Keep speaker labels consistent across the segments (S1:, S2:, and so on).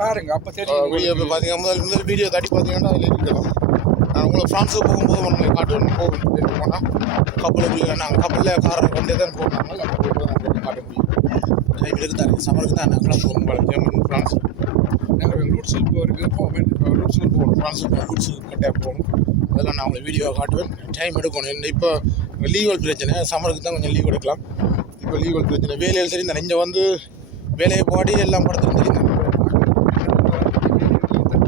S1: பாருங்க அப்ப தெரியும்
S2: வீடியோ பார்த்தீங்கன்னா முதல் முதல் வீடியோ தட்டி பார்த்தீங்கன்னா அதில் இருக்கலாம் நான் உங்களை ஃப்ரான்ஸுக்கு போகும்போது உங்களை காட்டுவேன் போகும் போனால் கப்பலுக்குள்ள நாங்கள் கப்பலில் காரில் கொண்டே தான் போனாங்க காட்ட முடியும் இருக்குது தான் சமருக்கு தான் நாங்களாம் போகும் போல ஜெர்மன் ஃப்ரான்ஸ்
S1: நாங்கள் ரூட்ஸ் போகிறதுக்கு ரூட்ஸில் போகணும்.
S2: ஃப்ரான்ஸுக்கு குட்ஸ் கட்டாக போகணும். அதெல்லாம் நான் உங்களுக்கு வீடியோ காட்டுவேன். டைம் எடுக்கணும். இப்போ லீவல் பிரச்சனை. சம்மருக்கு தான் கொஞ்சம் லீவ் எடுக்கலாம். இப்போ லீவல் பிரச்சனை. வேலையில் சரி இந்த இங்கே வந்து வேலையை பாடி எல்லாம் படத்துல தெரியும்?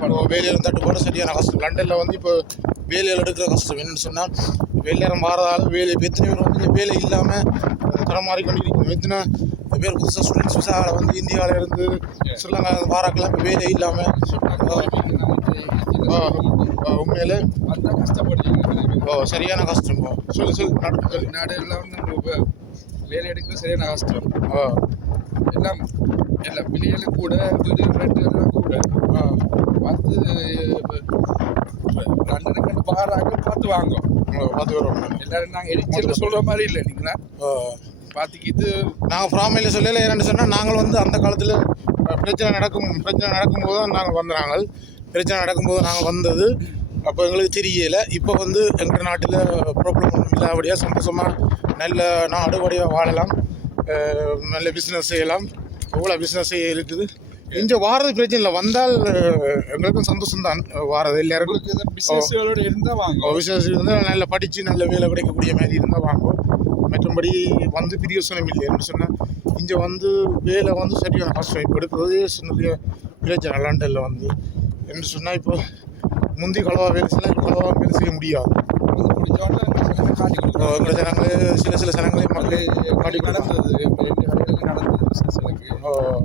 S2: இப்போ வேலையில் தட்டுப்பாடு சரியான கஷ்டம் லண்டனில் வந்து இப்போ வேலையில் எடுக்கிற கஷ்டம் என்னன்னு சொன்னால் வெளிநேரம் மாறதால வேலை எத்தனை பேர் வந்து வேலை இல்லாமல் தடமாறி கொண்டிருக்கணும் எத்தனை பேர் புதுசாக ஸ்டூடெண்ட்ஸ் விசாவில் வந்து இந்தியாவில் இருந்து ஸ்ரீலங்கா வாராக்கெல்லாம் இப்போ வேலை இல்லாமல் உண்மையில. ஓ சரியான கஷ்டம். ஓ, சொல்லு சொல்லு நடப்பு சொல்லு.
S1: நாடுகளில் வந்து வேலை எடுக்கிறது சரியான கஷ்டம்.
S2: ஓ
S1: எல்லாம் எல்லாம் விலையில கூட வீடு ரெண்டு எல்லாம் கூட பார்த்து லண்டனுக்கு பாராங்க பார்த்து வாங்கும்
S2: பார்த்து வரோம்
S1: எல்லாரும் நாங்கள் எரிச்சல் சொல்ற மாதிரி இல்லை
S2: ஓ
S1: பார்த்துக்கிட்டு
S2: நாங்கள் ஃப்ராமையில் சொல்லல என்னென்னு சொன்னால் நாங்கள் வந்து அந்த காலத்தில் பிரச்சனை நடக்கும் பிரச்சனை நடக்கும்போது தான் நாங்கள் வந்த நாங்கள் பிரச்சனை நடக்கும்போது நாங்கள் வந்தது. அப்போ எங்களுக்கு தெரியல. இப்போ வந்து எங்கள் நாட்டில் ப்ராப்ளம் ஒன்றும் இல்லாதபடியாக சந்தோஷமாக நல்ல நாடுபடியாக வாழலாம். அஹ் நல்ல பிஸ்னஸ் செய்யலாம். எவ்வளோ பிஸ்னஸ் இருக்குது இங்கே வாரது பிரச்சனை இல்லை. வந்தால் எங்களுக்கும் சந்தோஷம் தான் வாரது எல்லாருக்கும்.
S1: பிஸ்னஸ்களோட இருந்தால் வாங்கும்
S2: பிஸ்னஸ் இருந்தால் நல்லா படித்து நல்ல வேலை கிடைக்கக்கூடிய மாதிரி இருந்தால் வாங்குவோம் மற்றபடி வந்து பிரியோசனம் இல்லை. என்று சொன்னால் இங்கே வந்து வேலை வந்து சரியான கஷ்டம் இப்போ எடுக்கிறதே நிறைய பிரச்சனை. லண்டனில் வந்து. என்று சொன்னால் இப்போ முந்தி களவா வேலை செய்யலாம் இப்போ களவா வேலை செய்ய முடியாது. சில சில ஜனங்களே மக்களே காட்டி
S1: நடந்தது இப்போ ரெண்டு கடைகளுக்கு நடந்தது பிஸ்னஸ் எனக்கு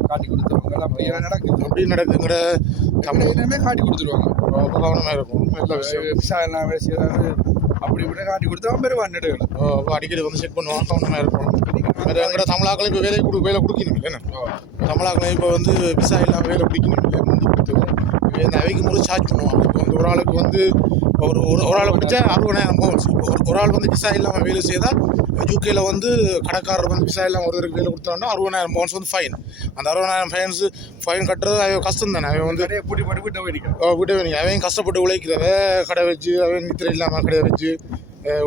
S1: காட்டி கொடுத்தவங்க எல்லாம் அப்படியே நடக்குது?
S2: அப்படி நடக்குங்கிற
S1: தமிழ் இனமே காட்டி கொடுத்துருவாங்க.
S2: கவனமாக இருக்கும்
S1: விசா எல்லாம் வேலை செய்யறாரு அப்படி இப்படி காட்டி கொடுத்தா நடுவில்
S2: அப்போ அடிக்கடி வந்து செக் பண்ணுவாங்க கவனமாக இருக்கும் வேறு தமிழாக்களை இப்போ வேலை கொடு வேலை கொடுக்கணும் இல்லை தமிழாக்களை இப்போ வந்து விசா இல்லாமல் வேலை பிடிக்கணும் இல்லை முந்தி கொடுத்து இந்த அவைக்கு முறை சார்ஜ் பண்ணுவாங்க. இப்போ வந்து ஒரு ஆளுக்கு வந்து ஒரு ஒரு ஆளை பிடிச்சா அறுபதாயிரம் இப்போ ஒரு ஒரு ஆள் வந்து விசா இல்லாமல் வேலை செய்தால் யூகேல வந்து கடைக்காரர் வந்து விசா இல்லாமல் ஒருத்தருக்கு வேலை கொடுத்தாங்கன்னா அறுபதாயிரம் பவுன்ஸ் வந்து ஃபைன் அந்த அறுபதாயிரம் ஃபைன்ஸ் ஃபைன் கட்டுறது அவன் கஷ்டம் தானே அவன் வந்து
S1: பூட்டி போட்டு விட்டு
S2: அவன் விட்டு வேணும் அவன் கஷ்டப்பட்டு உழைக்கிறத கடை வச்சு அவன் நித்திரை இல்லாமல் கடை வச்சு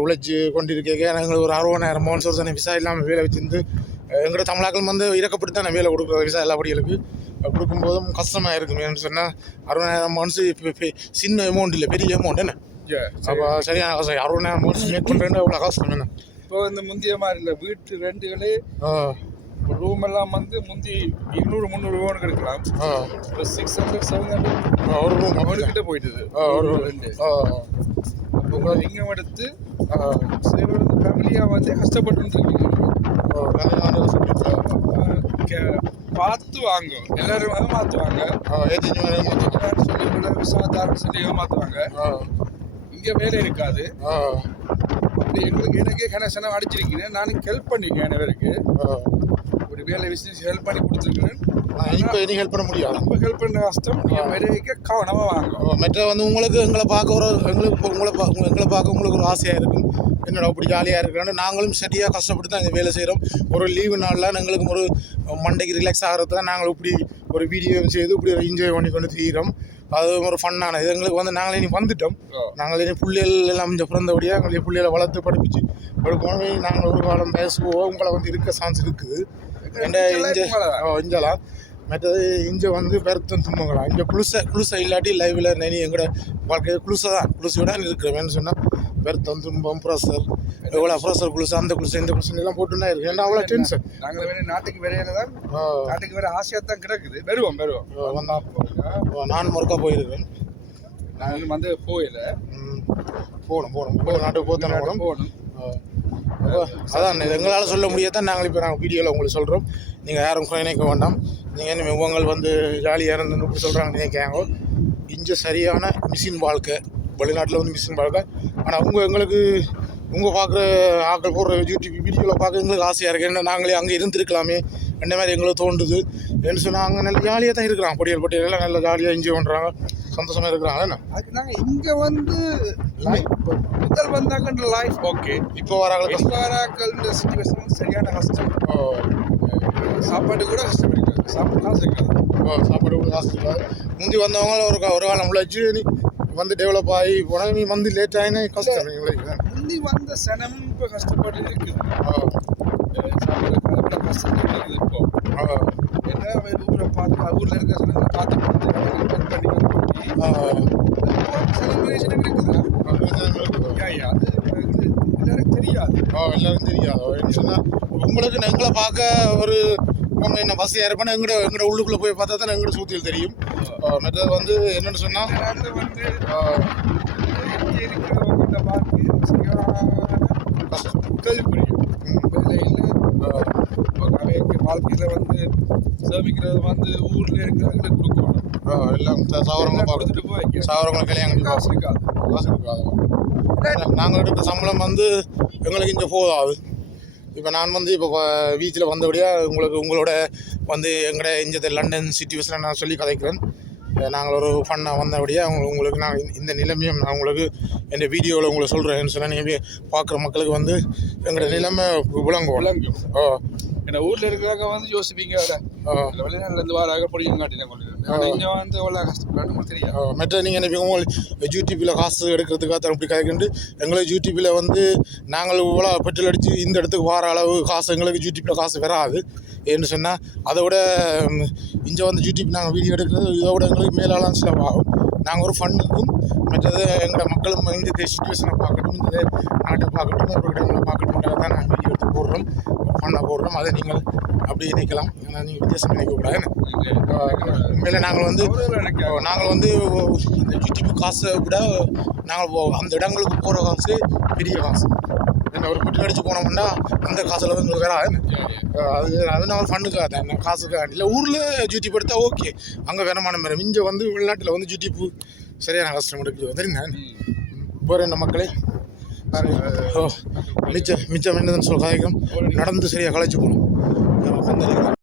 S2: உழைச்சு கொண்டிருக்க நாங்கள் ஒரு அறுபதாயிரம் பவுன்ஸ் ஒரு தானே விசா இல்லாமல் வேலை வச்சிருந்து எங்களோட தமிழாக்கள் வந்து இறக்கப்பட்டு தான் வேலை கொடுக்குறது விசா எல்லாபடிகளுக்கு. கொடுக்கும்போதும் கஷ்டமாக இருக்கும் ஏன்னு சொன்னால் அறுபதாயிரம் பவுன்ஸ் இப்போ சின்ன அமௌண்ட் இல்லை பெரிய அமௌண்ட் என்ன? அப்போ சரியான கஷ்டம் அறுபதாயிரம் பவுன்ஸ் மேக் பண்ணுறேன்னு அவ்வளோ கஷ்டம் என்ன?
S1: இப்போ இந்த முந்தைய மாதிரி இல்லை வீட்டு ரெண்டுகளே ரூம் எல்லாம் வந்து முந்தி இருநூறு முந்நூறு ரூபான்னு கிடைக்கலாம் இப்போ சிக்ஸ் ஹண்ட்ரட் செவன் ஹண்ட்ரட்
S2: ஒரு ரூம்
S1: அவனுக்கிட்ட போயிட்டுது.
S2: ஒரு room.
S1: ரெண்டு. அப்போ இங்கே எடுத்து
S2: ஆ.
S1: சில பேர் வந்து ஃபேமிலியாக வந்து கஷ்டப்பட்டு
S2: வந்து
S1: பார்த்து வாங்கும். எல்லாரும் வந்து
S2: மாற்றி
S1: சொல்லி விசாதாரம் சொல்லி ஏமாத்துவாங்க இங்கே வேலை இருக்காது. அப்படி எங்களுக்கு எனக்கே கனெக்ஷனாக அடிச்சிருக்கீங்க. நானும் ஹெல்ப் பண்ணியிருக்கேன் எனக்கு ஒரு வேலை பிஸ்னஸ் ஹெல்ப் பண்ணி கொடுத்துருக்கேன்.
S2: இப்போ இனி ஹெல்ப் பண்ண முடியாது
S1: நம்ம ஹெல்ப் பண்ண கஷ்டம். நீங்கள் மெருக கவனமாக வாங்கும்
S2: மற்ற வந்து உங்களுக்கு எங்களை பார்க்க ஒரு எங்களுக்கு இப்போ உங்களை எங்களை பார்க்க உங்களுக்கு ஒரு ஆசையாக இருக்கும் என்னடா இப்படி ஜாலியாக இருக்கிறான்னு நாங்களும் சரியாக கஷ்டப்பட்டு தான் இந்த வேலை செய்கிறோம் ஒரு லீவு நாளில் எங்களுக்கு ஒரு மண்டைக்கு ரிலாக்ஸ் ஆகிறது தான் நாங்கள் இப்படி ஒரு வீடியோ செய்து இப்படி ஒரு என்ஜாய் பண்ணி கொண்டு தீரோம் அது ஒரு ஃபன்னான இது எங்களுக்கு வந்து நாங்களே இனி வந்துட்டோம். நாங்கள் இனி புள்ளிகள் எல்லாம் இங்கே பிறந்தபடியாக எங்களை பிள்ளைகளை வளர்த்து படிப்பிச்சு. கொடுக்கணும் நாங்கள் ஒரு காலம் பேசுவோம். உங்களை வந்து இருக்க சான்ஸ் இருக்குது. என்ற இஞ்ச இஞ்சலாம் மற்றது இங்கே வந்து பெருத்தம் தும்பங்களா இங்கே குளிசை குளிசை இல்லாட்டி லைவில் நனி எங்கட வாழ்க்கையை குளிசை தான். குளிசையோட இருக்கிறேன் சொன்னால் பெருத்தம் துன்பம் ப்ரெஷர் எவ்வளோ ப்ரெஷர் குளிசை அந்த குளிசை இந்த குளிசை எல்லாம் போட்டுன்னா இருக்கு. ஏன்னா அவ்வளோ டென்ஷன்
S1: நாங்கள் வேணும் நாட்டுக்கு வரையில தான் நாட்டுக்கு வேற ஆசையாக தான் கிடக்குது. வருவோம் வருவோம்.
S2: நான் முறுக்கா போயிருக்கேன்
S1: நாங்கள் வந்து போயில
S2: போகணும் போகணும். போகணும் நாட்டுக்கு போத்தானே போகணும்.
S1: போகணும்.
S2: அதான் எங்களால் சொல்ல முடியாதான் நாங்கள் இப்போ நாங்கள் வீடியோவில் உங்களுக்கு சொல்கிறோம் நீங்கள் யாரும் நினைக்க வேண்டாம். நீங்கள் என்ன உங்கள் வந்து ஜாலியாக இருந்து இப்படி சொல்கிறாங்க நினைக்காங்க இங்கே சரியான மிஷின் வாழ்க்கை. வெளிநாட்டில் வந்து மிஷின் வாழ்க்கை. ஆனால் அவங்க எங்களுக்கு உங்கள் பார்க்குற ஆக்கள் போடுற யூடியூப் வீடியோவில் பார்க்க எங்களுக்கு ஆசையாக இருக்குது என்ன நாங்களே அங்கே இருந்திருக்கலாமே. என்ன மாதிரி எங்களுக்கு தோண்டுது என்ன சொன்னால் அங்கே நல்ல ஜாலியாக தான் இருக்கிறாங்க பொடியல் பொட்டியல் எல்லாம் நல்ல ஜாலியாக என்ஜாய் பண்ணுறாங்க சந்தோஷமாக இருக்கிறாங்க என்ன
S1: நாங்கள் இங்கே வந்து life முதல் வந்தாங்கன்ற லைஃப் ஓகே
S2: இப்போ வராங்க
S1: வெளிவாராக்கள் இந்த சுச்சுவேஷன் சரியான கஷ்டம். சாப்பாடு கூட கஷ்டப்பட்டு சாப்பாடு காசு இருக்காது
S2: இப்போ சாப்பாடு கூட காசு இருக்காது முந்தி வந்தவங்க ஒரு ஒரு காலம் உழைச்சி நீ வந்து டெவலப் ஆகி போனால் நீ வந்து லேட் ஆகினா கஷ்டம்.
S1: முந்தி வந்த சனம் இப்போ கஷ்டப்பட்டு இருக்குது சாப்பாடு கஷ்டம் இப்போ என்ன ஊரை பார்த்து ஊரில் இருக்க சனங்களை பார்த்து பார்த்து பண்ணி செலிப்ரேஷன் இருக்குதா? அது எல்லாருக்கும் தெரியாது.
S2: எல்லாரும் தெரியாது. என்ன சொன்னா உங்களுக்கு எங்களை பார்க்க ஒரு நம்ம என்ன வசதியாக இருப்பேன் எங்கட எங்கட உள்ளுக்குள்ளே போய் பார்த்தா தான் எங்கட சூத்தியில் தெரியும். மற்றது வந்து என்னன்னு சொன்னால்
S1: நாட்டில் அவைக்கு வாழ்க்கையில் வந்து சேமிக்கிறது வந்து ஊரில் இருக்கிறவங்க கொடுக்கணும்.
S2: எல்லாம் சாவரங்களை
S1: கொடுத்துட்டு போய்
S2: சாவரங்களை கல்யாணம்
S1: காசு இருக்காது.
S2: காசு இருக்காது. நாங்கள் எடுக்க சம்பளம் வந்து எங்களுக்கு இங்கே போதாது. இப்போ நான் வந்து இப்போ வீச்சில் வந்தபடியாக உங்களுக்கு உங்களோட வந்து எங்களோட இந்த லண்டன் சிச்சுவேஷனை நான் சொல்லி கதைக்கிறேன். நாங்கள் ஒரு ஃபன்னாக வந்தபடியாக அவங்க உங்களுக்கு நான் இந்த- இந்த நிலைமையும் நான் உங்களுக்கு என் வீடியோவில் உங்களுக்கு சொல்கிறேன்னு சொன்னால் நீங்கள் பார்க்குற மக்களுக்கு வந்து எங்களோட நிலைமை விளங்கும்.
S1: விளங்கும்.
S2: ஓ
S1: ஏன்னா ஊரில் இருக்கிறவங்க வந்து யோசிப்பீங்க அதை
S2: ஓ
S1: வெளிநாட்டிலேருந்து வராங்க பொடியும் காட்டின கொண்டு ஆனால் இங்கே வந்து எவ்வளோ கஷ்டப்படான்னு உங்களுக்கு தெரியாது.
S2: ஆ, மற்ற நீங்கள் நினைப்பீங்க உங்களுக்கு யூடியூப்பில் காசு எடுக்கிறதுக்காக தான் இப்படி கதைக்கிண்டு எங்களுக்கு யூடியூப்பில் வந்து நாங்கள் இவ்வளோ பெட்ரோல் அடித்து இந்த இடத்துக்கு வர அளவு காசு எங்களுக்கு யூடியூப்பில் காசு வராது ஏன்னு சொன்னால் அதை விட இங்கே வந்து யூடியூப் நாங்கள் வீடியோ எடுக்கிறது இதை விட எங்களுக்கு மேலாலாம் செலவாகும் நாங்கள் ஒரு ஃபண்ணுக்கும் மற்றது எங்களோட மக்களும் இந்த சுச்சுவேஷனை பார்க்கட்டும் இந்த நாட்டை பார்க்கட்டும் ஒரு இடங்களை பார்க்கட்டும் தான் நாங்கள் வீடியோ எடுத்து போடுறோம் போடுறோம் அதை நீங்கள் அப்படி நினைக்கலாம் ஏன்னா நீங்கள் வித்தியாசம் நினைக்கக்கூடாது. உண்மையில நாங்கள் வந்து நாங்கள் வந்து இந்த யூடியூப் காசை விட நாங்கள் அந்த இடங்களுக்கு போகிற காசு பெரிய காசு. என்ன ஒரு குட்டி அடிச்சு போனோம்னா அந்த காசில் வந்து வேற அது அது நான் ஃபண்டுக்காக தான். காசுக்காக இல்லை. ஊரில் யூடியூப் எடுத்தால் ஓகே. அங்கே வேணமான மேடம் இங்கே வந்து வெளிநாட்டில் வந்து யூடியூப் சரியான கஷ்டம் எடுக்குது வேறு என்ன மக்களே? மிச்சம் மிச்சம் என்னதுன்னு சொல்ல காய்க்கும் நடந்து சரியாக களைச்சி போகணும்.